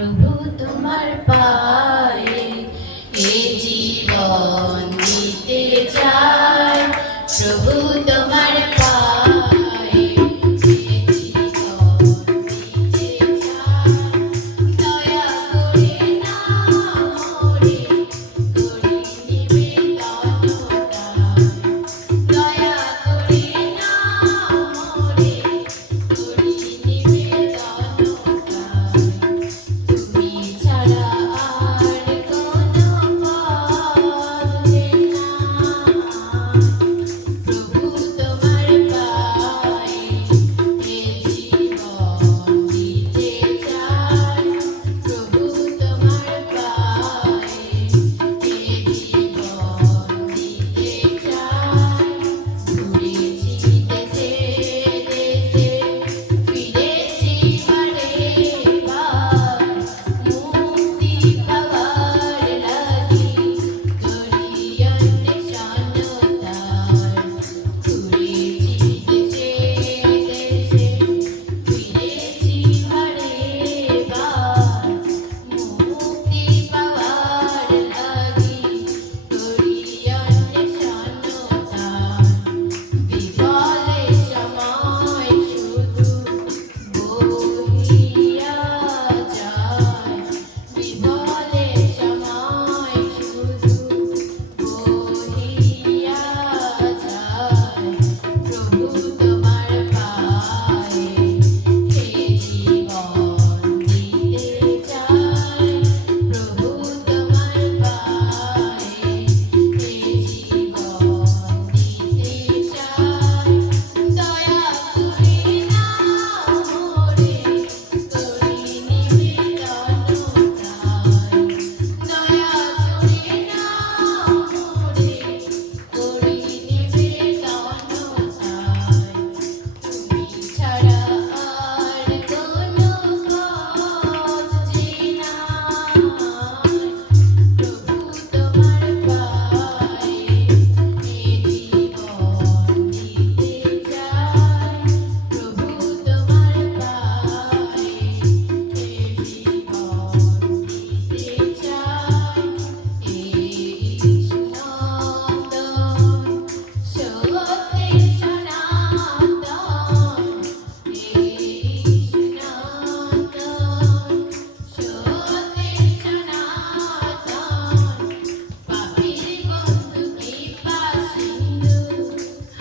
প্রভু তোমার পায়ে এ জীবন দিতে চাই, প্রভু তোমার পায়ে এ জীবন দিতে চাই। দয়া করে নাও মোরে, করি নিবেদন তাই। দয়া করে নাও মোরে, করি নিবেদন তাই। তুমি ছাড়া আর কোনো পথ যে নাই, প্রভু তোমার পায়ে এ জীবন দিতে চাই, প্রভু তোমার পায়ে এ জীবন দিতে চাই। ঘুরেছি দেশে দেশে, ফিরেছি বারে বার, মুক্তি পাওয়ার লাগি করি অন্বেষণ তার। ঘুরেছি দেশে দেশে, ফিরেছি বারে বার, মুক্তি পাওয়ার লাগি করি অন্বেষণ তার। বিফলে সময় শুধু বহিয়া যায়, বিফলে সময় শুধু বহিয়া যায়, প্রভু তোমার পায়ে এ জীবন দিতে চাই, প্রভু তোমার পায়ে এ জীবন দিতে চাই। দয়া করে নাও মোরে, করি নিবেদন তাই। দয়া করে নাও মোরে, করি নিবেদন তাই। তুমি ছাড়া আর কোনো পথ যে নাই, প্রভু তোমার পায়ে এ জীবন দিতে চাই, প্রভু তোমার পায়ে এ জীবন দিতে চাই। এই সনাতন সত্যে সনাতন, এই সনাতন সত্যে সনাতন, পাপীর বন্ধু কৃপা সিন্ধু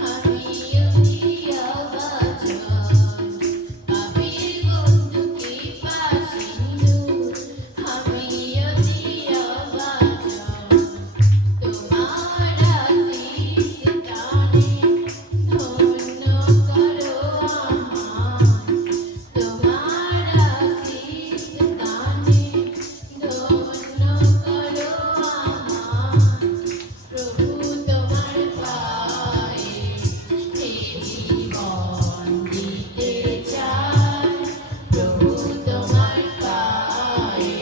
আমিও নিরবচন। পাপীর বন্ধু কৃপা সিন্ধু আমিও নিরবচন। তোমার আশীষ দানে ধন্য করো আমায়, তোমার আশীষ দানে ধন্য করো আমায়, প্রভু তোমার পায়ে এ জীবন দিতে চাই, প্রভু তোমার পায়ে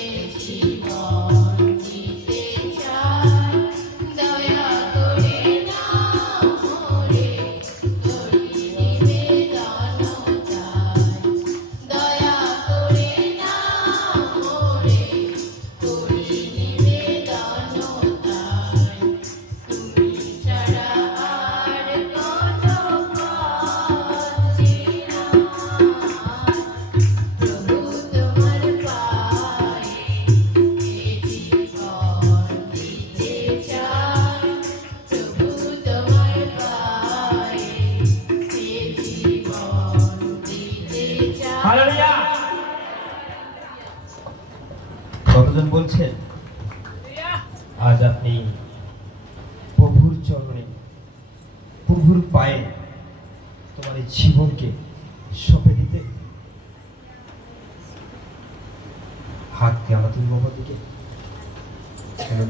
এ জীবন দিতে চাই। দয়া করে নাও মোরে, করি নিবেদন তাই। দয়া করে নাও মোরে, করি নিবেদন তাই। তুমি ছাড়া আর কোনো পথ যে নাই, প্রভু তোমার পায়ে এ জীবন দিতে চাই, প্রভু তোমার পায়ে এ জীবন দিতে চাই। হালেলুয়া। কতজন বলছেন আজ আপনি প্রভুর চরণে, প্রভুর পায়ে তোমার এই জীবনকে সঁপে দিতে? হাতকে আমাদের বাবার দিকে।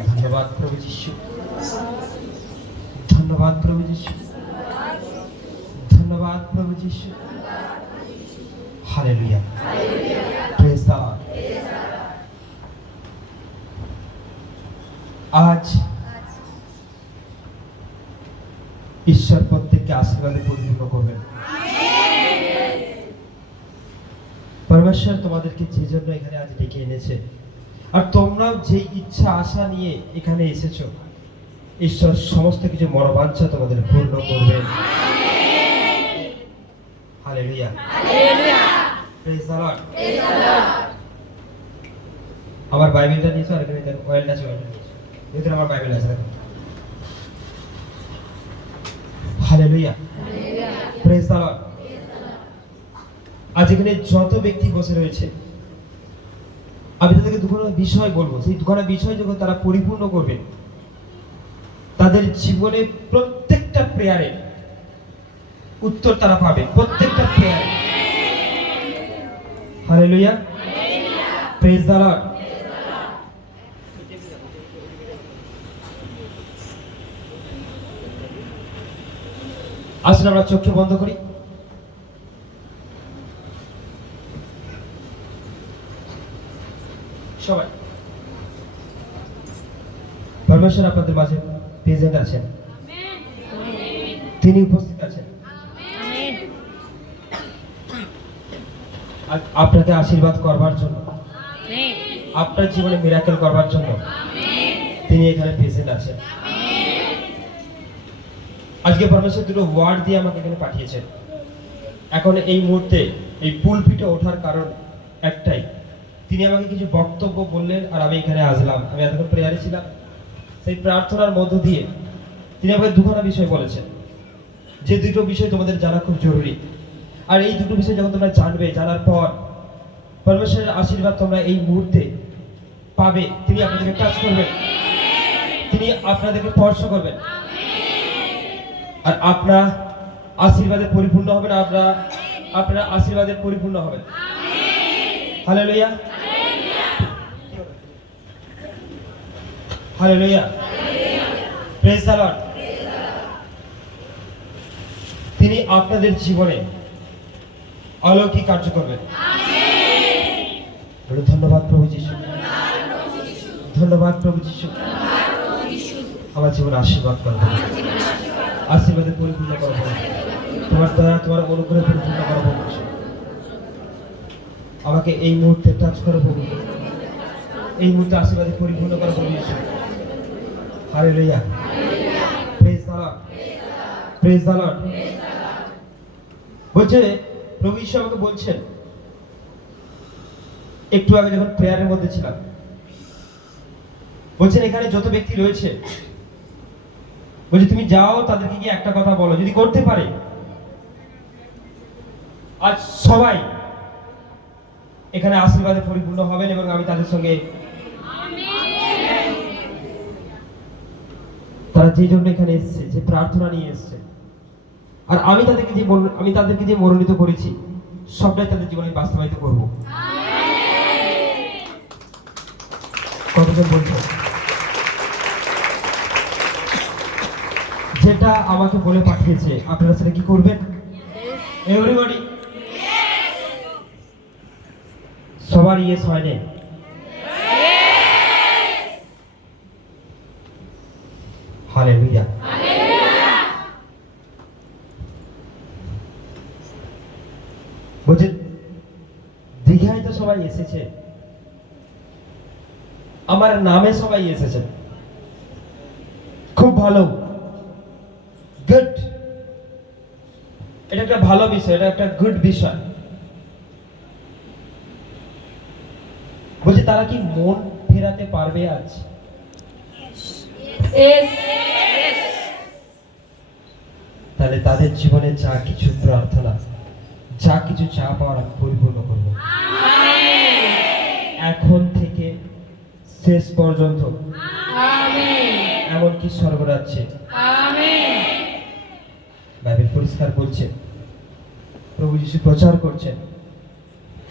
ধন্যবাদ প্রভু যিশু, ধন্যবাদ প্রভু যিশু, ধন্যবাদ প্রভু যিশু। Hallelujah, praise the Lord. আজ ঈশ্বর প্রত্যেককে আশীর্বাদে পরিপূর্ণ করবেন। পরমেশ্বর তোমাদেরকে যে জন্য এখানে আজ ডেকে এনেছে, আর তোমরাও যে ইচ্ছা আশা নিয়ে এখানে এসেছো, ঈশ্বর সমস্ত কিছু মনোবাঞ্ছা তোমাদের পূর্ণ করবেন। Hallelujah, praise the Lord. আমার বাইবেলটা নিয়েছো, আর এখানে দেখো অয়েলটা আছে, অয়েলটা নিয়েছো, ভিতরে আমার বাইবেল আছে দেখো। Hallelujah, praise the Lord. আজ এখানে যত ব্যক্তি বসে রয়েছে, আমি তাদেরকে দুখানা বিষয় বলবো। সেই দুখানা বিষয় যখন তারা পরিপূর্ণ করবে, তাদের জীবনে প্রত্যেকটা প্রেয়ারে উত্তর তারা পাবে, প্রত্যেকটা প্রেয়ারে। Hallelujah, praise the Lord. আসলে আমরা চোখকে বন্ধ করি। সবাই, পরমেশ্বর আপনাদের মাঝে প্রেজেন্ট আছেন, তিনি উপস্থিত আছেন। আপনাকে আশীর্বাদ করবার জন্য, আপনার জীবনে মিরাকেল করবার জন্য তিনি এখানে প্রেজেন্ট আছেন। আজকে পরমেশ্বর দুটো ওয়ার্ড দিয়ে আমাকে এখানে পাঠিয়েছেন। এখন এই মুহূর্তে এই পুলপিটে ওঠার কারণ একটাই, তিনি আমাকে কিছু বক্তব্য বললেন আর আমি এখানে আসলাম। আমি এতক্ষণ প্রেয়ারে ছিলাম, সেই প্রার্থনার মধ্য দিয়ে তিনি আমাকে দুখানা বিষয় বলেছেন, যে দুটো বিষয় তোমাদের জানা খুব জরুরি। আর এই দুটো বিষয় যখন তোমরা জানবে, জানার পর পরমেশ্বরের আশীর্বাদ তোমরা এই মুহূর্তে পাবে। তিনি আপনাদেরকে টাচ করবেন, তিনি আপনাদেরকে স্পর্শ করবেন, আর আপনার আশীর্বাদে পরিপূর্ণ হবেন। আপনার আশীর্বাদে পরিপূর্ণ হবেন। Hallelujah, hallelujah, praise the Lord. তিনি আপনাদের জীবনে অলৌকিক কার্য করবেন। ধন্যবাদ প্রভু যিশু, ধন্যবাদ প্রভু যিশু। আমার জীবনে আশীর্বাদ করবেন, আশীর্বাদে পরিপূর্ণ করবো, তোমার দয়া তোমার অনুগ্রহে পরিপূর্ণ করবো। আমাকে এই মুহূর্তে টাচ করবো, এই মুহূর্তে আশীর্বাদে পরিপূর্ণ করবো। Hallelujah, praise the Lord, praise the Lord. বলছে প্রভু যীশু আমাকে বলছেন, একটু আগে যখন প্রেয়ারের মধ্যে ছিলাম, বলছেন এখানে যত ব্যক্তি রয়েছে, বলছে তুমি যাও তাদেরকে গিয়ে একটা কথা বলো, যদি করতে পারে আজ সবাই এখানে আশীর্বাদে পরিপূর্ণ হবেন এবং আমি তাদের সঙ্গে, তারা যে জন্য এখানে এসেছে, যে প্রার্থনা নিয়ে এসেছে, আর আমি তাদেরকে যে মনোনীত করেছি, সবটাই তাদের জীবনে বাস্তবায়িত করবো। কতজন বলছো? যেটা আমাকে বলে পাঠিয়েছে আপনারা সেটা কি করবেন? এভরিবডি, সবার ইয়েস হয় না। হালেলুয়া, বলছে দীঘায় তো সবাই এসেছে, আমার নামে সবাই এসেছে, খুব ভালো, গুড। এটা একটা ভালো বিষয়, এটা একটা গুড বিষয়। বলছে তারা কি মন ফেরাতে পারবে আজ? তাহলে তাদের জীবনে যা কিছু প্রার্থনা, যা কিছু চা পাওয়ার আমি পরিপূর্ণ করব এখন থেকে শেষ পর্যন্ত, এমনকি স্বর্গরাজ্যে। বাইবেল পরিষ্কার বলছে, প্রভু যীশু প্রচার করছেন,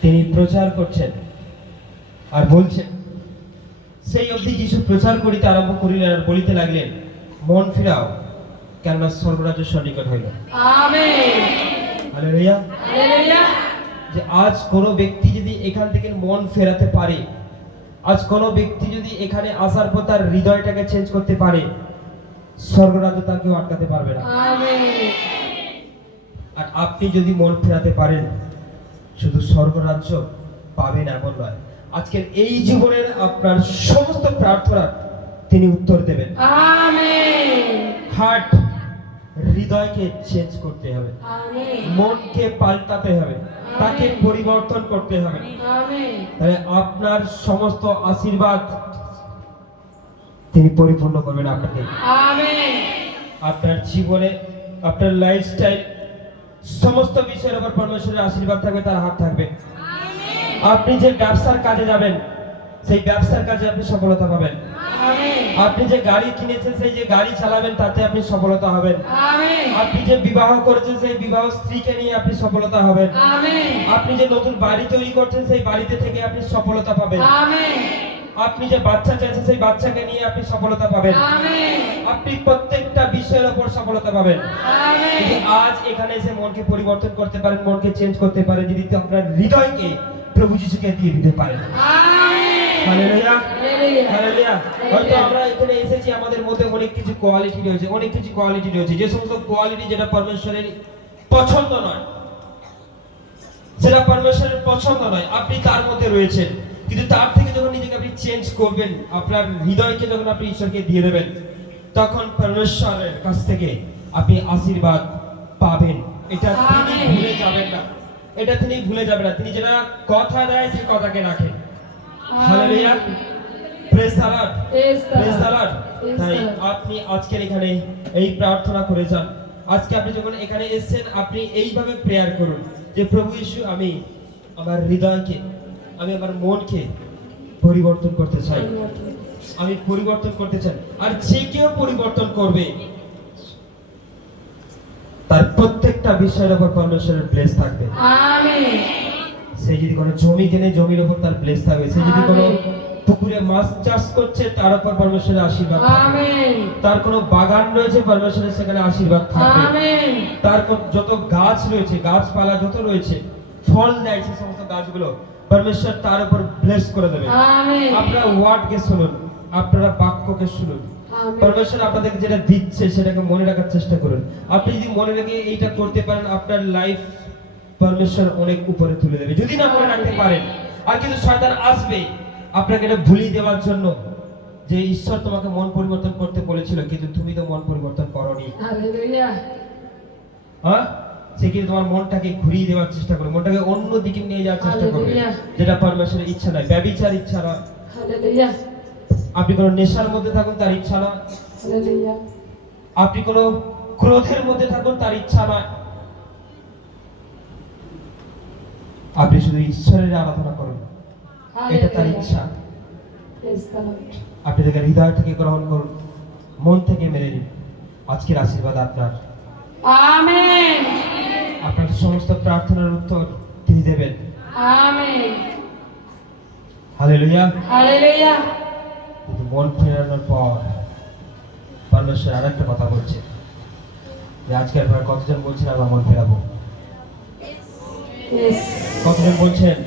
তিনি প্রচার করছেন আর বলছেন, সেই অবধি যীশু প্রচার করিতে আরম্ভ করিলেন আর বলিতে লাগলেন, মন ফিরাও, কেননা স্বর্গরাজ্য সন্নিকট হইল। হালেলুয়া, যে আজ কোনো ব্যক্তি যদি এখান থেকে মন ফেরাতে পারে, আজ কোনো ব্যক্তি যদি এখানে আসার পর তার হৃদয়টাকে চেঞ্জ করতে পারে, স্বর্গরাজ্য তার কেউ আটকাতে পারবে না। আর আপনি যদি মন ফেরাতে পারেন, শুধু স্বর্গরাজ্য পাবেন এমন নয়। আজকের এই জীবনের আপনার সমস্ত প্রার্থনা তিনি উত্তর দেবেন। আমেন। হার্ট, হৃদয়কে চেঞ্জ করতে হবে, আমেন। মনকে পাল্টাতে হবে, তাকে পরিবর্তন করতে হবে। আমেন। তাহলে আপনার সমস্ত আশীর্বাদ তিনি পরিপূর্ণ করবেন আপনাকে। আমেন। আপনার জীবনে, আপনার লাইফস্টাইল, সমস্ত বিষয়ের উপর পরমেশ্বরের আশীর্বাদ থাকবে, তার হাত থাকবে। আপনি যে ব্যবসার কাজে যাবেন, সেই ব্যবসার কাজে আপনি সফলতা পাবেন। আমেন। আপনি যে গাড়ি কিনেছেন, সেই যে গাড়ি চালাবেন, তাতে আপনি সফলতা হবেন। আমেন। আপনি যে বিবাহ করেছেন, সেই বিবাহ স্ত্রীকে নিয়ে আপনি সফলতা হবেন। আমেন। আপনি যে নতুন বাড়ি তৈরি করছেন, সেই বাড়িতে থেকে আপনি সফলতা পাবেন। আমেন। আপনি যে বাচ্চা চাইছেন, সেই বাচ্চাকে নিয়ে আপনি সফলতা পাবেন। আমেন। আপনি প্রত্যেকটা বিষয়ের উপর সফলতা পাবেন। আমেন। যদি আজ এখানে এসে মনকে পরিবর্তন করতে পারেন, মনকে চেঞ্জ করতে পারেন, যদি আপনার হৃদয়কে প্রভু যিশুকে দিয়ে দিতে পারেন। আমেন। Hallelujah, hallelujah. হালেলুয়া। হয়তো আমরা এখানে এসেছি, আমাদের মধ্যে অনেক কিছু কোয়ালিটি রয়েছে, অনেক কিছু কোয়ালিটি রয়েছে, যে সমস্ত কোয়ালিটি যেটা পরমেশ্বরের পছন্দ নয়, সেটা পরমেশ্বরের পছন্দ নয়, আপনি তার মধ্যে রয়েছেন। কিন্তু তার থেকে যখন নিজেকে আপনি চেঞ্জ করবেন, আপনার হৃদয়কে যখন আপনি ঈশ্বরকে দিয়ে দেবেন, তখন পরমেশ্বরের কাছ থেকে আপনি আশীর্বাদ পাবেন। এটা তিনি আমেন। ভুলে যাবেন না, এটা তিনি ভুলে যাবেন না। তিনি যেটা কথা দেয়, সে কথাকে রাখেন। Hallelujah, praise the Lord, praise the Lord. তাই আপনি আজকের এখানে এই প্রার্থনা করে যান। আজকে আপনি যখন এখানে এসেছেন, আপনি এইভাবে প্রেয়ার করুন যে প্রভু যিশু, আমি আমার হৃদয়কে, আমি আমার মনকে পরিবর্তন করতে চাই, আমি পরিবর্তন করতে চাই। আর যে কেউ পরিবর্তন করবে, তার প্রত্যেকটা বিষয়ের উপর পরমেশ্বরের ব্লেস থাকবে। আমেন। সে যদি কোনো জমি কেনে, জমির উপর তার ব্লেস থাকবে। সে যদি কোনো পুকুরে মাছ চাষ করছে, তার উপর পরমেশ্বরের আশীর্বাদ থাকবে। আমেন। তার কোনো বাগান রয়েছে, পরমেশ্বরের সেখানে আশীর্বাদ থাকবে। আমেন। তার যত গাছ রয়েছে, গাছপালা যত রয়েছে, ফল দেয়, সেই সমস্ত গাছগুলো পরমেশ্বর তার উপর ব্লেস করে দেবে। আমেন। আপনারা ওয়ার্ডকে শুনুন, আপনারা বাক্যকে শুনুন। আমেন। পরমেশ্বর আপনাদেরকে যেটা দিচ্ছে, সেটাকে মনে রাখার চেষ্টা করুন। আপনি যদি মনে রেখে এইটা করতে পারেন, আপনার লাইফ পরমেশ্বর অনেক উপরে তুলে দেবে। যদি না মনে রাখতে পারেন, আর কিন্তু শয়তান আসবে আপনাকে এটা ভুলিয়ে দেওয়ার জন্য, যে ঈশ্বর তোমাকে মন পরিবর্তন করতে বলেছিল, কিন্তু তুমি তো মন পরিবর্তন করোনি। হালেলুয়া। হ্যাঁ, সে কিন্তু তোমার মনটাকে ঘুরিয়ে দেওয়ার চেষ্টা করবে, মনটাকে অন্য দিকে নিয়ে যাওয়ার চেষ্টা করবে, হালেলুয়া। যেটা পরমেশ্বরের ইচ্ছা নয়। ব্যভিচার ইচ্ছা নয়, হালেলুয়া। আপনি কোনো নেশার মধ্যে থাকুন, তার ইচ্ছা নয়। হালেলুয়া। আপনি কোনো ক্রোধের মধ্যে থাকুন, তার ইচ্ছা নয়। আপনি শুধু ঈশ্বরের আরাধনা করুন, এটা তার ইচ্ছা। Praise the Lord. আপনি তাকে হৃদয় থেকে গ্রহণ করুন, মন থেকে মেনে নিন। আজকের আশীর্বাদ আপনার, আমেন। আপনার সমস্ত প্রার্থনার উত্তর তিনি দেবেন। আমেন। হালেলুয়া। হালেলুয়া। কিন্তু মন ফেরানোর পর পরমেশ্বর আরেকটা কথা বলছে, যে আজকের পর কতজন বলছেন আমরা মন ফেরাবো? ইয়েস। কতজন বলছেন?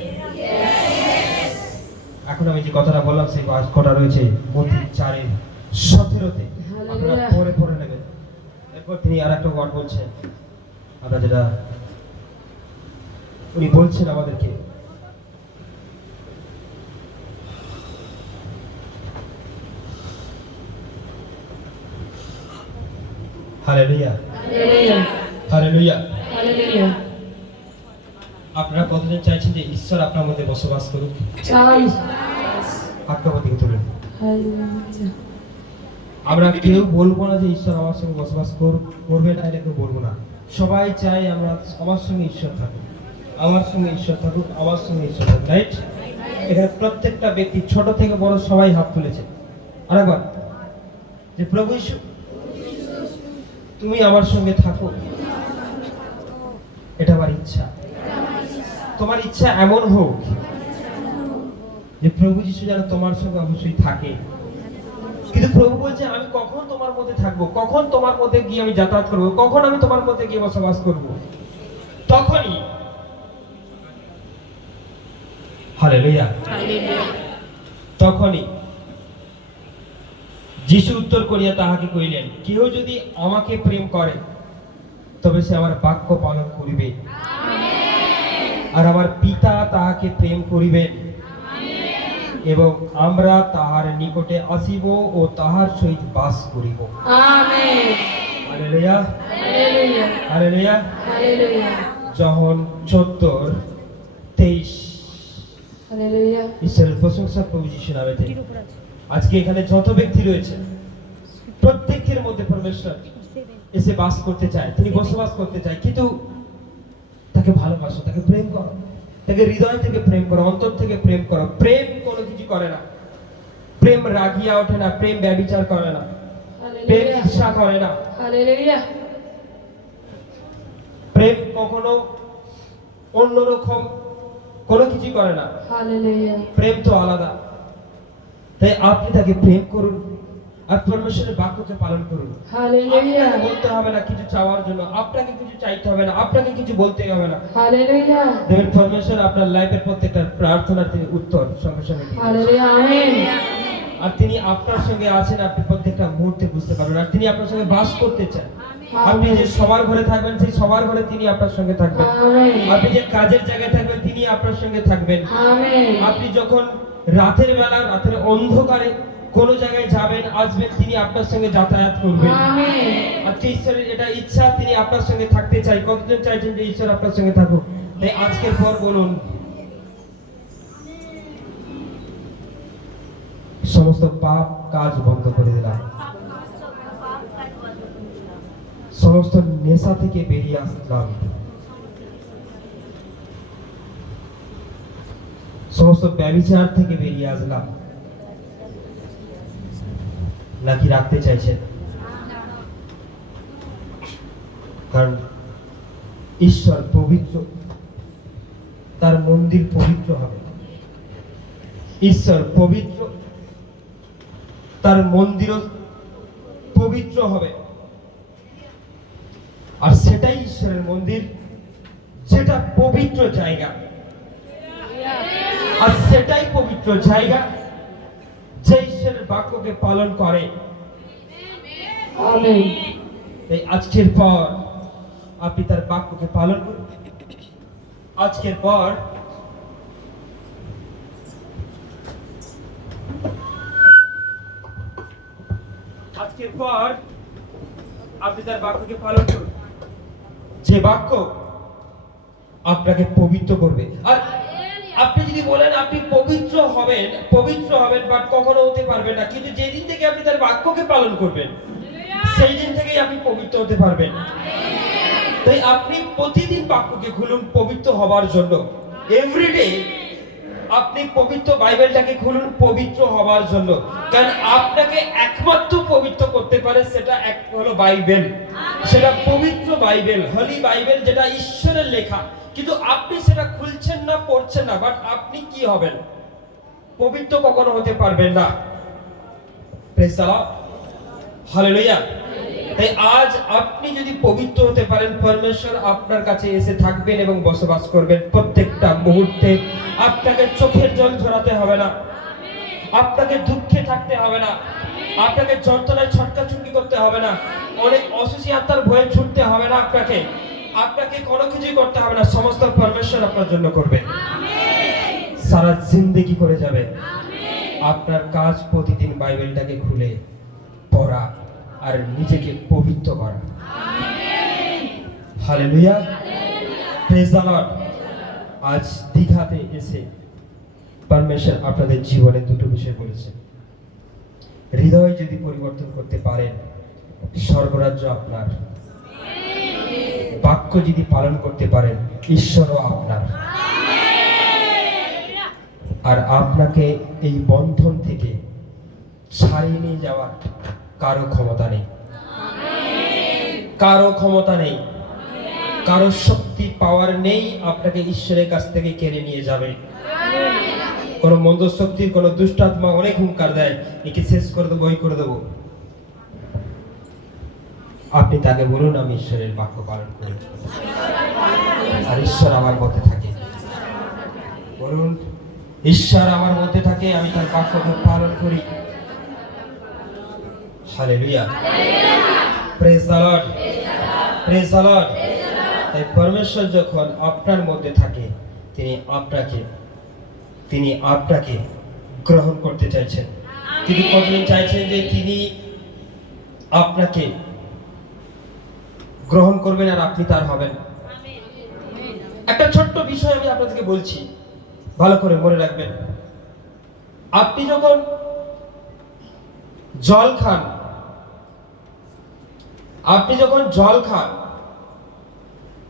এখন আমি যে কথাটা বললাম, সেই কটা রয়েছে মতি 4:17। আপনারা পরে পড়ে নেবেন। এরপর তিনি আর একটা ওয়ার্ড বলছেন, আমরা যেটা উনি বলছেন আমাদেরকে, হালেলুয়া, হালেলুয়া। হালেলুয়া। হালেলুয়া। আপনারা কতজন চাইছেন যে ঈশ্বর আপনার মধ্যে বসবাস করুক? চাই। হাতটা দিকে তুলুন। হালেলুয়া। আমরা কেউ বলবো না যে ঈশ্বর আমার সঙ্গে বসবাস করবে না, এটা কেউ বলবো না। সবাই চাই আমরা, আমার সঙ্গে ঈশ্বর থাকুক, আমার সঙ্গে ঈশ্বর থাকুক, আমার সঙ্গে ঈশ্বর থাকুক, রাইট? এখানে প্রত্যেকটা ব্যক্তি, ছোট থেকে বড়, সবাই হাত তুলেছে। আরেকবার, যে প্রভু যীশু, তুমি আমার সঙ্গে থাকো, এটা আমার ইচ্ছা। তোমার ইচ্ছা এমন হোক যে প্রভু যীশু যেন তোমার সঙ্গে অবশ্যই থাকে। কিন্তু প্রভু বলছে, আমি কখন তোমার মধ্যে থাকবো, কখন তোমার মধ্যে গিয়ে আমি যাতায়াত করবো, কখন আমি তোমার মধ্যে গিয়ে বসবাস করবো? তখনই। হালেলুয়া। তখনই যিশু উত্তর করিয়া তাহাকে কইলেন, কেহ যদি আমাকে প্রেম করে, তবে সে আমার বাক্য পালন করিবে, আর আমার পিতা তাহাকে তাহাকে প্রেম করিবেন এবং আমরা তাহার নিকটে আসিব ও তাহার সহিত বাস করিব। Amen. Hallelujah, hallelujah, hallelujah. Hallelujah, যখন 14:23 হালেলুয়া। ঈশ্বরের প্রশংসা প্রভু যিশুর নামেতে। আজকে এখানে যত ব্যক্তি রয়েছে প্রত্যেকের মধ্যে পরমেশ্বর এসে বাস করতে চায়, তিনি বসবাস করতে চায়, কিন্তু তাকে ভালোবাসো, তাকে প্রেম করো, তাকে হৃদয় থেকে প্রেম করো, অন্তর থেকে প্রেম করো। প্রেম কোনো কিছু করে না, প্রেম রাগিয়া ওঠে না, প্রেম ব্যভিচার করে না, প্রেম হালেলুয়া, ঈর্ষা করে না, হালেলুয়া, প্রেম কখনো অন্যরকম কোনো কিছু করে না। হালেলুয়া, প্রেম তো আলাদা। তাই আপনি তাকে প্রেম করুন আর পরমেশ্বরের বাক্যকে পালন করুন। হালেলুয়া, আপনাকে বলতে হবে না কিছু চাওয়ার জন্য, আপনাকে কিছু চাইতে হবে না, আপনাকে কিছু বলতে হবে না। হালেলুয়া, দেখবেন পরমেশ্বর আপনার লাইফের প্রত্যেকটা প্রার্থনার তিনি উত্তর সঙ্গে সঙ্গে দিবেন। Hallelujah, amen. আর তিনি আপনার সঙ্গে আছেন, আপনি প্রত্যেকটা মুহূর্তে বুঝতে পারবেন। আর তিনি আপনার সঙ্গে বাস করতে চান। আপনি যে সবার ঘরে থাকবেন, সেই সবার ঘরে তিনি আপনার সঙ্গে থাকবেন। আমেন, আপনি যে কাজের জায়গায় থাকবেন, তিনি আপনার সঙ্গে থাকবেন। আমেন, আপনি যখন রাতের বেলা, রাতের অন্ধকারে কোন জায়গায় যাবেন আসবেন, তিনি আপনার সঙ্গে যাতায়াত করবেন। আমেন। আজকে ঈশ্বরের এটা ইচ্ছা, তিনি আপনার সঙ্গে থাকতে চাই। কতজন চাইছেন যে ঈশ্বর আপনার সঙ্গে থাকুক? তাই আজকের পর বলুন, সমস্ত পাপ কাজ বন্ধ করে দিলাম, সমস্ত নেশা থেকে বেরিয়ে আসলাম, সমস্ত ব্যভিচার থেকে বেরিয়ে আসলাম। নাকি রাখতে চাইছেন? কারণ ঈশ্বর পবিত্র, তার মন্দির পবিত্র হবে। ঈশ্বর পবিত্র, তার মন্দিরও পবিত্র হবে। আর সেটাই ঈশ্বরের মন্দির, যেটা পবিত্র জায়গা। আর সেটাই পবিত্র জায়গা যে ঈশ্বরের বাক্যকে পালন করে। আমেন। তাই আজকের পর আপনি তার বাক্যকে পালন করুন। আজকের পর আপনি তার বাক্যকে পালন করুন, যে বাক্য আপনাকে পবিত্র করবে। আর আপনি যদি বলেন আপনি পবিত্র হবেন, বাট কখনো হতে পারবেন না। কিন্তু যেদিন থেকে আপনি তার বাক্যকে পালন করবেন, সেই দিন থেকেই আপনি পবিত্র হতে পারবেন। তাই আপনি প্রতিদিন বাক্যকে খুলুন পবিত্র হবার জন্য। এভরিডে আপনি পবিত্র বাইবেলটাকে খুলুন পবিত্র হবার জন্য। কারণ আপনাকে একমাত্র পবিত্র করতে পারে সেটা এক হলো বাইবেল, সেটা পবিত্র বাইবেল, হলি বাইবেল, যেটা ঈশ্বরের লেখা। কিন্তু আপনি সেটা খুলছেন না, পড়ছেন না, বাট আপনি কি হবেন? পবিত্র কখনো হতে পারবেন না। Praise the Lord, hallelujah. তাই আজ আপনি যদি পবিত্র হতে পারেন, পরমেশ্বর আপনার কাছে এসে থাকবেন এবং বসবাস করবেন প্রত্যেকটা মুহূর্তে। আপনাকে চোখের জল ঝরাতে হবে না, আপনাকে দুঃখে থাকতে হবে না, আপনাকে যন্ত্রণায় ছটকাছুটকি করতে হবে না, অনেক অসুখী আত্মার ভয়ে ছুটতে হবে না। আপনাকে কোনো কিছুই করতে হবে না। সমস্ত পরমেশ্বর আপনার জন্য করবে। সারা জিন্দেগি করে যাবে। আপনার কাজ প্রতিদিন বাইবেলটাকে খুলে পড়া আর নিজেকে পবিত্র করা। Hallelujah, praise the Lord. আজ দীঘাতে এসে পরমেশ্বর আপনাদের জীবনে দুটো বিষয় বলেছেন। হৃদয় যদি পরিবর্তন করতে পারেন, স্বর্গরাজ্য আপনার। বাক্য যদি পালন করতে পারেন, ঈশ্বরও আপনার। আর আপনাকে এই বন্ধন থেকে ছাড়িয়ে নিয়ে যাওয়ার কারো ক্ষমতা নেই, কারো ক্ষমতা নেই, কারো শক্তি পাওয়ার নেই আপনাকে ঈশ্বরের কাছ থেকে কেড়ে নিয়ে যাবে। কোন মন্দ শক্তির, কোন দুষ্টাত্মা অনেক হুঙ্কার দেয়, একে শেষ করে দেবো, ওই করে দেবো। আপনি তাকে বলুন আমি ঈশ্বরের বাক্য পালন করি, আর ঈশ্বর আমার মধ্যে থাকে। বলুন, ঈশ্বর আমার মধ্যে থাকে, আমি তার বাক্যকে পালন করি। Hallelujah, praise the Lord, praise the Lord. তাই পরমেশ্বর যখন আপনার মধ্যে থাকে, তিনি আপনাকে তিনি আপনাকে গ্রহণ করতে চাইছেন। কিন্তু কতজন চাইছেন যে তিনি আপনাকে গ্রহণ করবেন আর আপনি তার হবেন? একটা ছোট্ট বিষয় আমি আপনাদেরকে বলছি, ভালো করে মনে রাখবেন। আপনি যখন জল খান,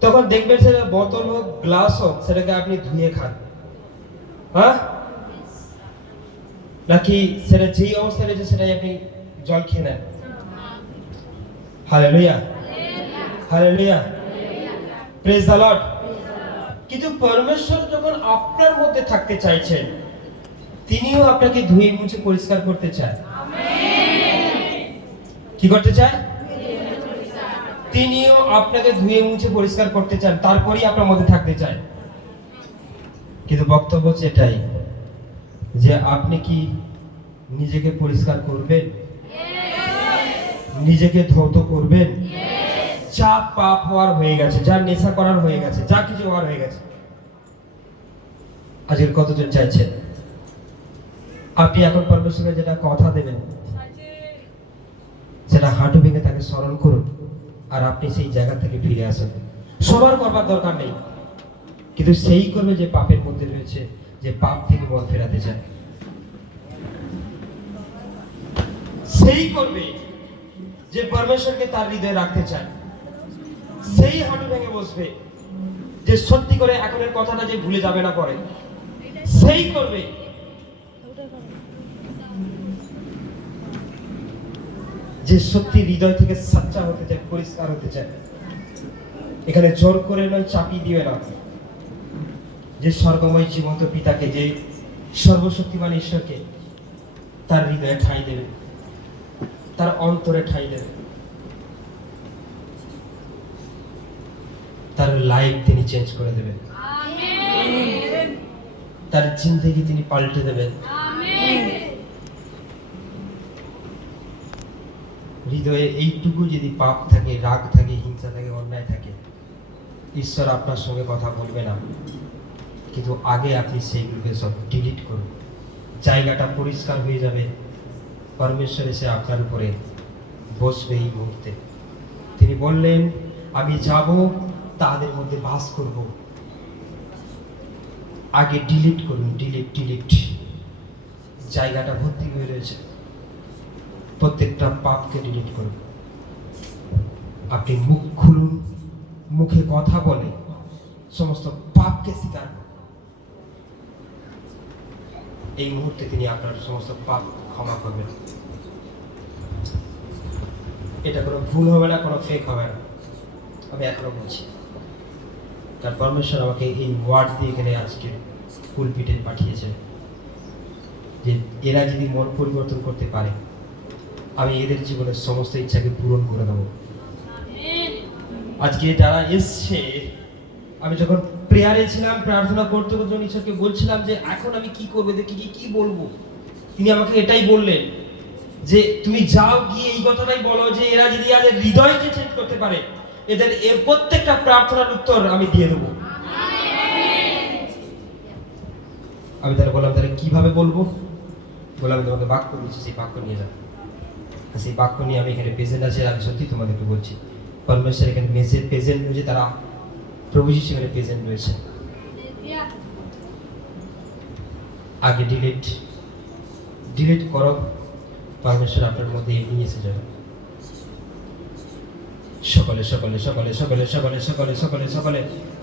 তখন দেখবেন সেটা বোতল হোক, গ্লাস হোক, সেটাকে আপনি ধুয়ে খান, হ্যাঁ? নাকি সেটা যেই অবস্থায় রয়েছে সেটাই আপনি জল খেয়ে নেন? Hallelujah, hallelujah, praise the Lord. কিন্তু পরমেশ্বর যখন আপনার মধ্যে থাকতে চাইছেন, তিনিও আপনাকে ধুয়ে মুছে পরিষ্কার করতে চায়। কি করতে চায়? তিনিও আপনাকে ধুয়ে মুছে পরিষ্কার করতে চান, তারপরেই আপনার মধ্যে থাকতে চায়। কিন্তু বক্তব্য হচ্ছে এটাই যে আপনি কি নিজেকে পরিষ্কার করবেন? নিজেকে ধৌত করবেন? যা পাপ হওয়ার হয়ে গেছে, যা নেশা করার হয়ে গেছে, যা কিছু হওয়ার হয়ে গেছে, আজকের কতজন চাইছেন? আপনি এখন পরমেশ্বরের যেটা কথা দেবেন, সেটা হাঁটু ভেঙে তাকে স্মরণ করুন, আর আপনি সেই জায়গা থেকে ফিরে আসেন। সবার করবার দরকার নেই, কিন্তু সেই করবে যে পাপের মধ্যে রয়েছে, যে পাপ থেকে মন ফেরাতে চায়। সেই করবে যে পরমেশ্বরকে তার হৃদয়ে রাখতে চায়। সেই হাঁটু ভেঙে বসবে যে সত্যি করে এখনের কথাটা যে ভুলে যাবে না পরে। সেই করবে যে সত্যি হৃদয় থেকে সাচ্চা হতে চায়, পরিষ্কার হতে চায়। এখানে জোর করে নয়, চাপিয়ে দিবে না। যে স্বর্গময় জীবন্ত পিতাকে, যে সর্বশক্তিমান ঈশ্বরকে তার হৃদয়ে ঠাঁই দেবে, তার অন্তরে ঠাঁই দেবে, তার লাইফ তিনি চেঞ্জ করে দেবেন, তার জিন্দেগি তিনি পাল্টে দেবেন। হৃদয়ে এইটুকু যদি পাপ থাকে, রাগ থাকে, হিংসা থাকে, অন্যায় থাকে, ঈশ্বর আপনার সঙ্গে কথা বলবে না। কিন্তু আগে আপনি সেইগুলোকে সব ডিলিট করুন, জায়গাটা পরিষ্কার হয়ে যাবে। পরমেশ্বর এসে আপনার উপরে বসবে এই মুহূর্তে। তিনি বললেন, আমি যাব, তাদের মধ্যে বাস করব। আগে ডিলিট করুন, ডিলিট। জায়গাটা ভর্তি হয়ে রয়েছে, প্রত্যেকটা পাপকে ডিলিট করুন। আপনি মুখ খুলুন, মুখে কথা বলে সমস্ত পাপকে স্বীকার করুন। এই মুহূর্তে তিনি আপনার সমস্ত পাপ ক্ষমা করবেন। এটা কোনো ভুল হবে না, কোনো ফেক হবে না। আমি এখনো বলছি, তার পরমেশ্বর আমাকে এই ওয়ার্ড দিয়ে এখানে আজকে পুলপিটে পাঠিয়েছে যে এরা যদি মন পরিবর্তন করতে পারে, আমি এদের জীবনের সমস্ত ইচ্ছাকে পূরণ করে দেবো। আজকে যারা এসছে, আমি যখন প্রেয়ারে ছিলাম, প্রার্থনা করতে করতে ঈশ্বরকে বলছিলাম যে এখন আমি কি করবো, এদেরকে কি বলবো। তিনি আমাকে এটাই বললেন যে তুমি যাও, গিয়ে এই কথাটাই বলো যে এরা যদি এদের হৃদয়কে চেঞ্জ করতে পারে, এদের এর প্রত্যেকটা প্রার্থনার উত্তর আমি দিয়ে দেবো। আমি তাহলে বললাম, তাহলে কিভাবে বলবো? বললাম, আমি তোমাকে বাক্য দিচ্ছি, সেই বাক্য নিয়ে যাও। সেই বাক্য নিয়ে আমি এখানে প্রেজেন্ট আছে। আমি সত্যি তোমাদেরকে বলছি, পরমেশ্বর এখানে প্রেজেন্ট রয়েছে, তারা প্রভু যিশু এখানে প্রেজেন্ট রয়েছে। আগে ডিলিট করো, পরমেশ্বর আপনার মধ্যে নিয়ে এসে যাবে। সকলে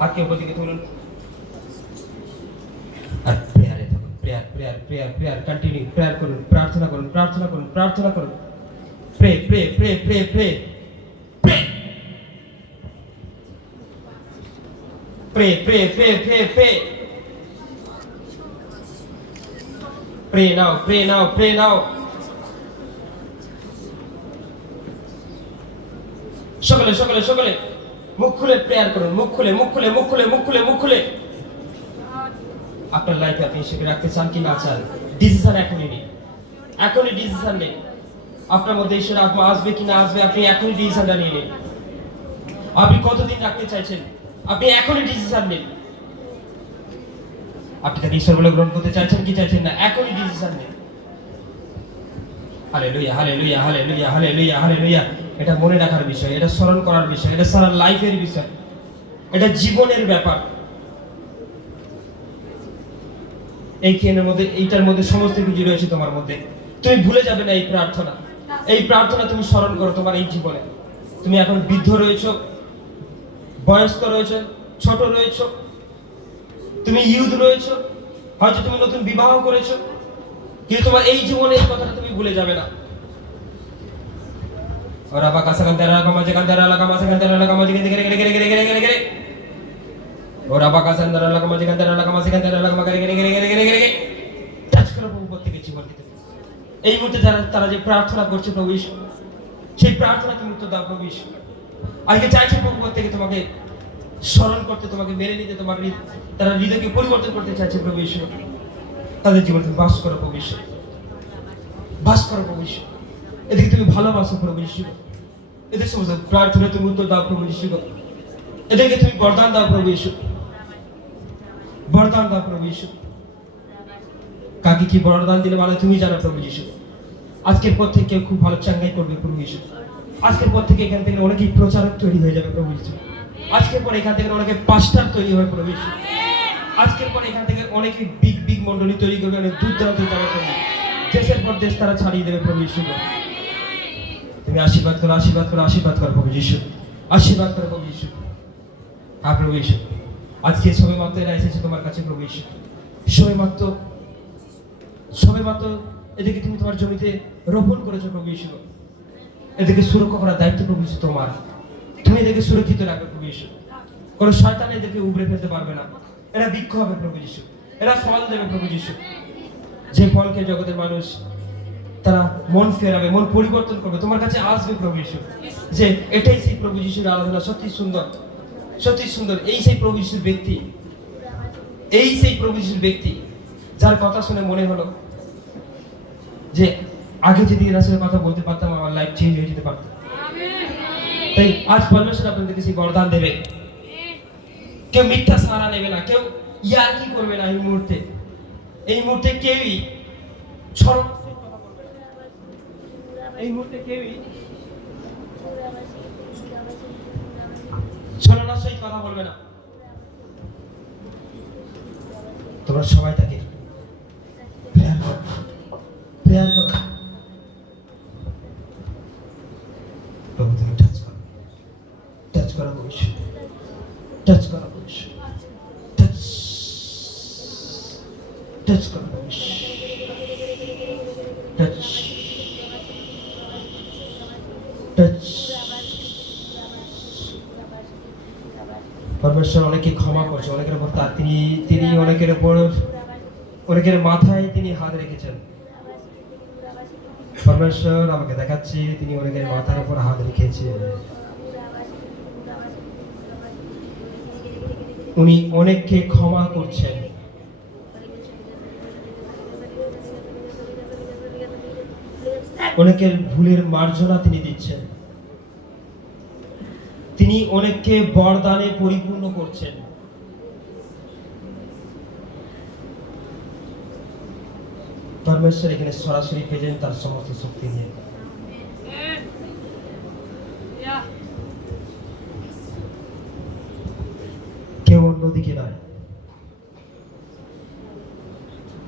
হাতকে উপর দিকে তুলুন আর প্রেয়ারে থাকুন। Prayer continue. প্রেয়ার করুন, প্রার্থনা করুন। প্রে। Pray now. সকলে মুখ খুলে প্রেয়ার করুন, মুখ খুলে। আপনার লাইফে আপনি সেটা রাখতে চান কি না চান, ডিসিশন এখনই নিন। ডিসিশন নিন। আপনার মধ্যে ঈশ্বর আত্মা আসবে কি না আসবে, আপনি এখনই ডিসিশনটা নিয়ে নিন। আপনি কতদিন রাখতে চাইছেন, আপনি এখনই ডিসিশন নিন। আপনি তাকে ঈশ্বর বলে গ্রহণ করতে চাইছেন কি চাইছেন না, এখনই ডিসিশন নিন। Hallelujah, hallelujah, hallelujah, hallelujah, hallelujah. এটা মনে রাখার বিষয়, এটা স্মরণ করার বিষয়, এটা সারা লাইফের বিষয়, এটা জীবনের ব্যাপার। এই কেনের মধ্যে, এইটার মধ্যে সমস্ত কিছু রয়েছে তোমার মধ্যে। তুমি ভুলে যাবে না এই প্রার্থনা। এই প্রার্থনা তুমি স্মরণ করো তোমার এই জীবনে। তুমি এখন বৃদ্ধ রয়েছো, বয়স্ক রয়েছো, ছোট রয়েছো, তুমি ইউথ রয়েছো, হয়তো তুমি নতুন বিবাহ করেছো, কিন্তু তোমার এই জীবনে এই কথাটা তুমি ভুলে যাবে না। ওরা বাকা সাকান্তারা কামাজে কান্তারা লাগামাসে কান্তারা লাগামাজে গেরে গেরে গেরে গেরে গেরে গেরে গেরে ওরা বাকা সান্তারা লাগামাজে কান্তারা লাগামাসে কান্তারা লাগামা গেরে গেরে গেরে গেরে গেরে গেরে টাচ করো প্রভু প্রত্যেকের জীবন দিতে। এই মুহূর্তে তারা যে প্রার্থনা করছে প্রভু ঈশ্বর, সেই প্রার্থনা তুমি উত্তর দাও প্রভু ঈশ্বর। আজকে চাইছে প্রভু প্রত্যেকে তোমাকে স্মরণ করতে, তোমাকে মেনে নিতে, তোমার তারা হৃদয়কে পরিবর্তন করতে চাইছে প্রভু ঈশ্বর। তাদের জীবনে তুমি বাস করো প্রভু ঈশ্বর, বাস করো প্রভু ঈশ্বর। এদিকে তুমি ভালোবাসো প্রভু ঈশ্বর, এদের সমস্ত প্রার্থনা তুমি উত্তর দাও প্রভু ঈশ্বর। এদেরকে তুমি বরদান দাও প্রভু ঈশ্বর, বরদান দাও প্রভু ঈশ্বর। কাকে কি বরদান দিলে ভালো তুমি জানো প্রভু ঈশ্বর। আজকের পর থেকে কেউ খুব ভালো চাঙ্গাই করবে প্রভু ঈশ্বর। আজকের পর থেকে এখান থেকে অনেকেই প্রচারক তৈরি হয়ে যাবে প্রভু ঈশ্বর। আজকের পর এখান থেকে অনেকে পাস্টার তৈরি হবে প্রভু ঈশ্বর। আজকের পর এখান থেকে অনেকে বিগ বিগ মন্ডলী তৈরি করবে, অনেক দূর দূরান্তে যাবে প্রভু। দেশের পর দেশ তারা ছাড়িয়ে দেবে প্রভু ঈশ্বর। তুমি আশীর্বাদ করো, আশীর্বাদ করো, আশীর্বাদ করো প্রভু ঈশ্বর, আশীর্বাদ করো প্রভু ঈশ্বর। হ্যাঁ প্রভু ঈশ্বর, আজকে সবে মাত্র এরা এসেছে তোমার কাছে প্রভু ঈশ্বর। সবে মাত্র এদেরকে তুমি তোমার জমিতে রোপণ করেছো প্রভু ঈশ্বর। এদেরকে সুরক্ষা করার দায়িত্ব প্রভু ঈশ্বর তোমার। তুমি এদেরকে সুরক্ষিত রাখবে প্রভু ঈশ্বর। কোনো শয়তান এদেরকে উবড়ে ফেলতে পারবে না। এরা বৃক্ষ হবে প্রভু ঈশ্বর, এরা ফল দেবে প্রভু ঈশ্বর। যে ফলকে জগতের মানুষ তারা মন ফেরাবে, মন পরিবর্তন করবে, তোমার কাছে আসবে প্রভু ঈশ্বর। যে এটাই সেই প্রভু যিশুর আরাধনা, সত্যি সুন্দর, সত্যি সুন্দর। এই সেই প্রভু যিশুর ব্যক্তি, এই সেই প্রভু যিশুর ব্যক্তি যার কথা শুনে মনে হলো যে আগে যদি এর আসলে কথা বলতে পারতাম আমার লাইফ চেঞ্জ হয়ে যেতে পারত। তাই আজ পরমেশ্বর আপনাদেরকে সেই বরদান দেবে। কেউ মিথ্যা সাহারা নেবে না, কেউ ইয়ার কি করবে না। এই মুহূর্তে কেউই ছলনার সহিত কথা বলবে না। তোমরা সবাই তাকে প্রেয়ার করো। প্রভু তুমি টাচ করো, টাচ করো ভবিষ্যৎ, টাচ করো ভবিষ্যৎ, টাচ করো ভবিষ্যৎ, টাচ টাচ। পরমেশ্বর অনেকে ক্ষমা করছে, অনেকের উপর তিনি অনেকের উপর, অনেকের মাথায় তিনি হাত রেখেছেন। পরমেশ্বর আমাকে দেখাচ্ছে তিনি অনেকের মাথার উপর হাত রেখেছে। উনি অনেককে ক্ষমা করছেন। অনেকের ভুলের মার্জনা তিনি দিচ্ছেন। তিনি অনেককে বরদানে পরিপূর্ণ করছেন। পরমেশ্বর এখানে সরাসরি পেয়েছেন তার সমস্ত শক্তি নিয়ে। কেউ অন্যদিকে নয়,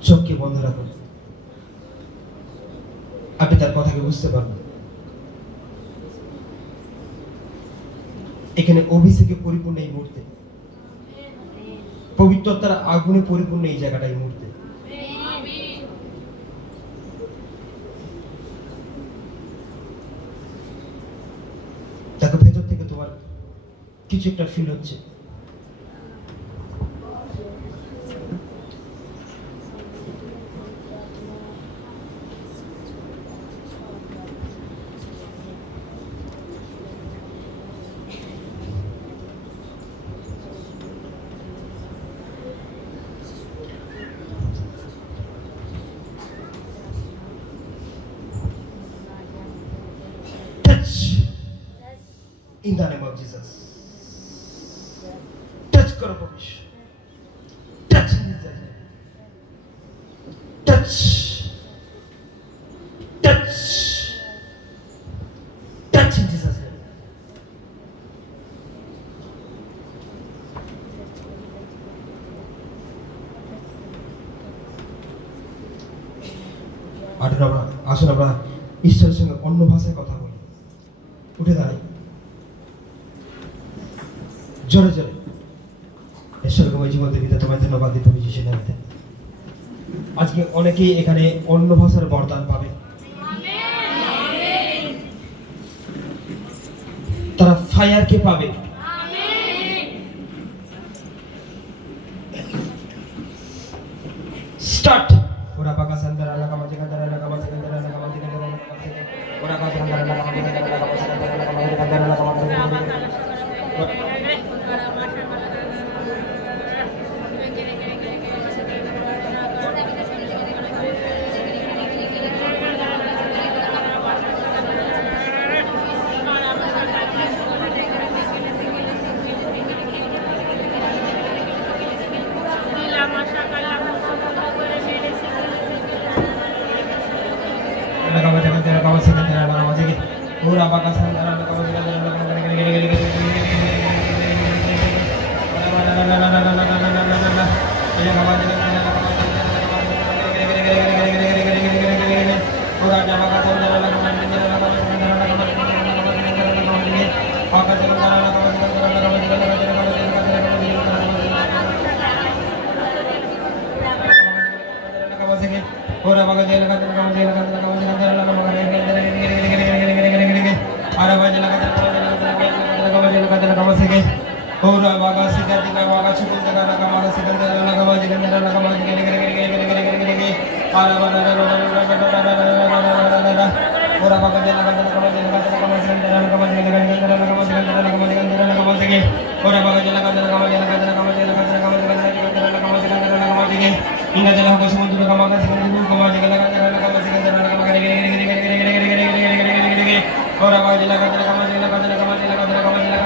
চোখকে বন্ধ রাখুন, আপনি তার কথাকে বুঝতে পারবেন। এখানে অভিষেকে পরিপূর্ণ এই মুহূর্তে, পবিত্রতার আগুনে পরিপূর্ণ এই জায়গাটা এই মুহূর্তে। দেখো ভেতর থেকে তোমার কিছু একটা ফিল হচ্ছে। In the name of Jesus. Touch karo Prabhu. Touch in Jesus. touch, touch, touch in Jesus' name. আর আমরা আসুন আমরা ঈশ্বরের সঙ্গে অন্য ভাষায় কথা বলি। উঠে দাঁড়াই, জোরে জোরে। ঈশ্বরকে জীবন দেবীতে তোমায় ধন্যবাদ দিতে হবে যিশু নামে। আজকে অনেকেই এখানে অন্য ভাষার বরদান পাবে, তারা ফায়ারকে পাবে। স্টার্ট। ওরা বাকা সান্দারা লাগা মাঝে কান্দারা লাগা মাঝে কান্দারা লাগা মাঝে কান্দারা লাগা মাঝে ওরা বাকা সান্দারা লাগা মাঝে কান্দারা লাগা মাঝে কান্দারা লাগা মাঝে কান্দারা লাগা মাঝে Ora baka sandara laka maji kandara laka maji Ora baga sikati ka baga chukul daga laga maga sikandara laga maji kandara laga maji gere ara bana ora baga jala laga laga maji kandara laga maji kandara laga maji kandara laga maji kandara laga maji ge ora baga jala laga laga maji kandara laga maji kandara laga maji kandara laga maji ge inna jala ko sumundu laga maga sikandara laga maji kandara laga maji kandara laga maji gere ora baga jala laga laga maji kandara laga maji kandara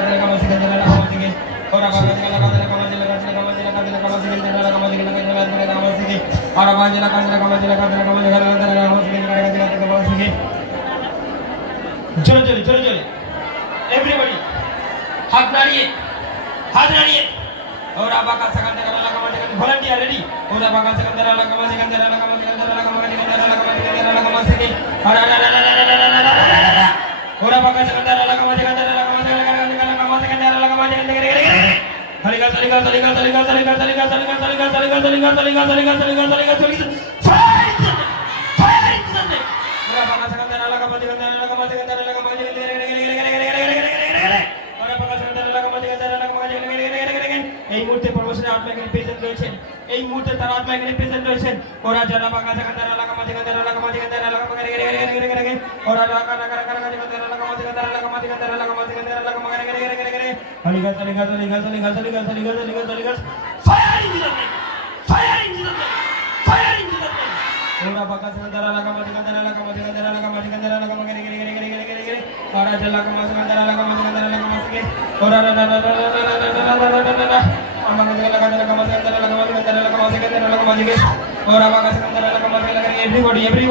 laga maji kandara laga maji ge ora baga jala laga laga maji kandara laga maji kandara laga maji kandara laga maji ge ora baga jala laga laga maji kandara laga maji kandara laga maji kandara ge জোরে জোরে জোরে জোরে everybody হাত নাড়িয়ে ওরা বাকা সাকান্দারা লাগা মাঝে কান্দারা volunteer ready ওরা বাকা সাকান্দারা লাগা মাঝে কান্দারা লাগা মাঝে কান্দারা লাগা মাঝে কান্দারা লাগা মাঝে কান্দারা লাগা মাঝে কে ওরা বাকা সাকান্দারা লাগা মাঝে কান্দারা লাগা মাঝে কান্দারা লাগা মাঝে কান্দারা লাগা মাঝে কান্দারা হরিগা তলিগা তলিগা তলিগা তলিগা তলিগা তলিগা তলিগা তলিগা তলিগা তলিগা তলিগা তলিগা তলিগা তলিগা ফায়ার ওরা বাকা সাকান্দারা লাগা মাঝে কান্দারা লাগা মাঝে কান্দারা লাগা মাঝে এই মুহূর্তে পরমেশ্বরের আত্মা এখানে প্রেজেন্ট রয়েছেন এই মুহূর্তে তার আত্মা এখানে প্রেজেন্ট রয়েছেন ওরা যারা বাঁকা জায়গায় লাগা মাঝে কান্দারা লাগা মাঝে কান্দারা লাগা মাঝে গেরে ওরা লাগা লাগা লাগা মাঝে কান্দারা লাগা মাঝে কান্দারা লাগা মাঝে কান্দারা লাগা মাঝে কান্দারা লাগা মাঝে গেরে হলিগা তলিগা তলিগা তলিগা তলিগা তলিগা তলিগা তলিগা fire in Jesus name fire in Jesus name fire in Jesus name ওরা বাঁকা জায়গায় লাগা মাঝে কান্দারা লাগা মাঝে কান্দারা লাগা মাঝে কান্দারা লাগা মাঝে গেরে ওরা যারা লাগা মাঝে কান্দারা লাগা মাঝে কান্দারা লাগা মাঝে গে ওরা everybody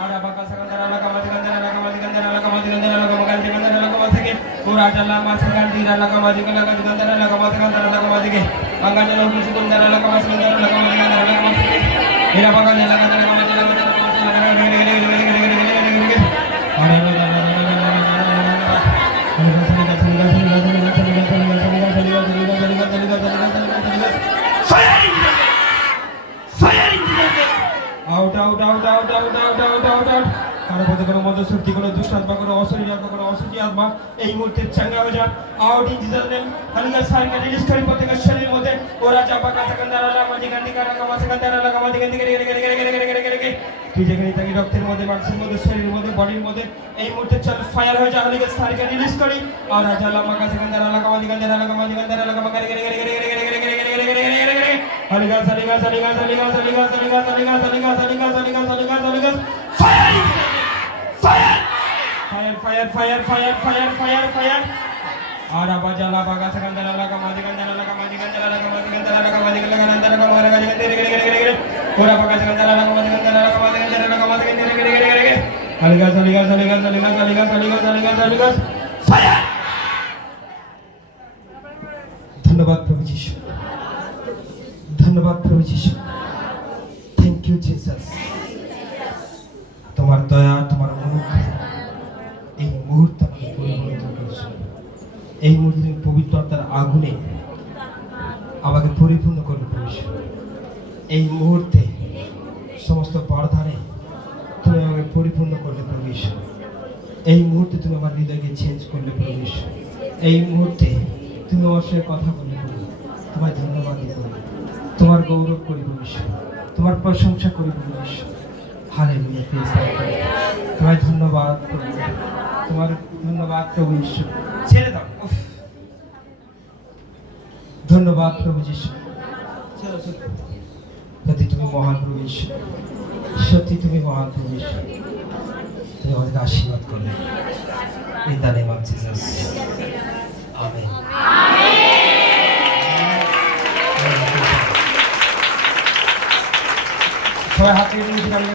Ora baka sakandara laga maji kandara laga maji kandara laga maji kandara laga maji kandara laga maji ke ora jala maji kandira laga maji kandara laga maji kandara laga maji ke anga jala husu kandara laga maji kandara laga maji kandara laga maji ke ira baka jala kandara laga maji kandara laga maji কারো পথে কোনো মন্দ শক্তি কোনো দুষ্ট আত্মা কোনো অশরীর আত্মা কোনো অসুখী আত্মা এই মুহূর্তে চাঙ্গা হয়ে যান আউট ইন জিসাস নেম হালিয়া সাইনকে রিলিজ করি প্রত্যেক শরীরের মধ্যে ওরা চাপা কাঁচা কান্দারা লাগা মাঝে কান্দি কারা কামা কান্দারা লাগা মাঝে কান্দি গেরে তুই যেখানে থাকি রক্তের মধ্যে, মাংসের মধ্যে, শরীরের মধ্যে, বডির মধ্যে এই মুহূর্তে চল ফায়ার হয়ে যা। হলিগস তারিখে রিলিজ করি। আর রাজা লামা কাছে গন্ধারা লাগা মাদি গন্ধারা লাগা মাদি গন্ধারা লাগা মাগারে গরে গরে গরে গরে গরে গরে গরে গরে গরে গরে গরে হলিগস হলিগস হলিগস হলিগস হলিগস হলিগস হলিগস হলিগস হলিগস হলিগস হলিগস হলিগস fire fire fire fire fire fire fire fire আর আবাজালা বাগা গন্ধারা লাগা মাদি গন্ধারা লাগা মাদি গন্ধারা লাগা মাদি গন্ধারা লাগা মাদি গন্ধারা লাগা মাদি গন্ধারা লাগা গরে গরে গরে গরে ওরা বাগা গন্ধারা লাগা মাদি গন্ধারা লাগা মাদি গন্ধারা লাগা মাদি গন্ধারা গরে গরে গরে গরে হলিগস হলিগস হলিগস হলিগস হলিগস হলিগস হলিগস হলিগস ফায়ার। ধন্যবাদ প্রভু যিশু, ধন্যবাদ প্রভু যিশু, থ্যাংক ইউ জিসাস। তোমার দয়া, তোমার মুখ এই মুহূর্তে আমাকে পরিবর্তন করেছে। এই মুহূর্তে তুমি পবিত্র আত্মার আগুনে আমাকে পরিপূর্ণ করবে প্রভু যিশু। এই মুহূর্তে সমস্ত বরধারে তুমি আমাকে পরিপূর্ণ করলে প্রভু যিশু। এই মুহূর্তে তুমি আমার হৃদয়কে চেঞ্জ করলে প্রভু যিশু। এই মুহূর্তে তুমি আমার সঙ্গে কথা বললে প্রভু। তোমায় ধন্যবাদ দিই প্রভু, তোমার গৌরব করি প্রভু যিশু, তোমার প্রশংসা করি প্রভু যিশু। Hallelujah, praise the Lord. তোমায় ধন্যবাদ প্রভু, তোমার ধন্যবাদ প্রভু যিশু। ছেড়ে দাও, উফ। ধন্যবাদ প্রভু যিশু। সত্যি তুমি মহান প্রভু যিশু, সত্যি তুমি মহান প্রভু যিশু। তুমি আমাদেরকে আশীর্বাদ করলে। In the name of Jesus, amen.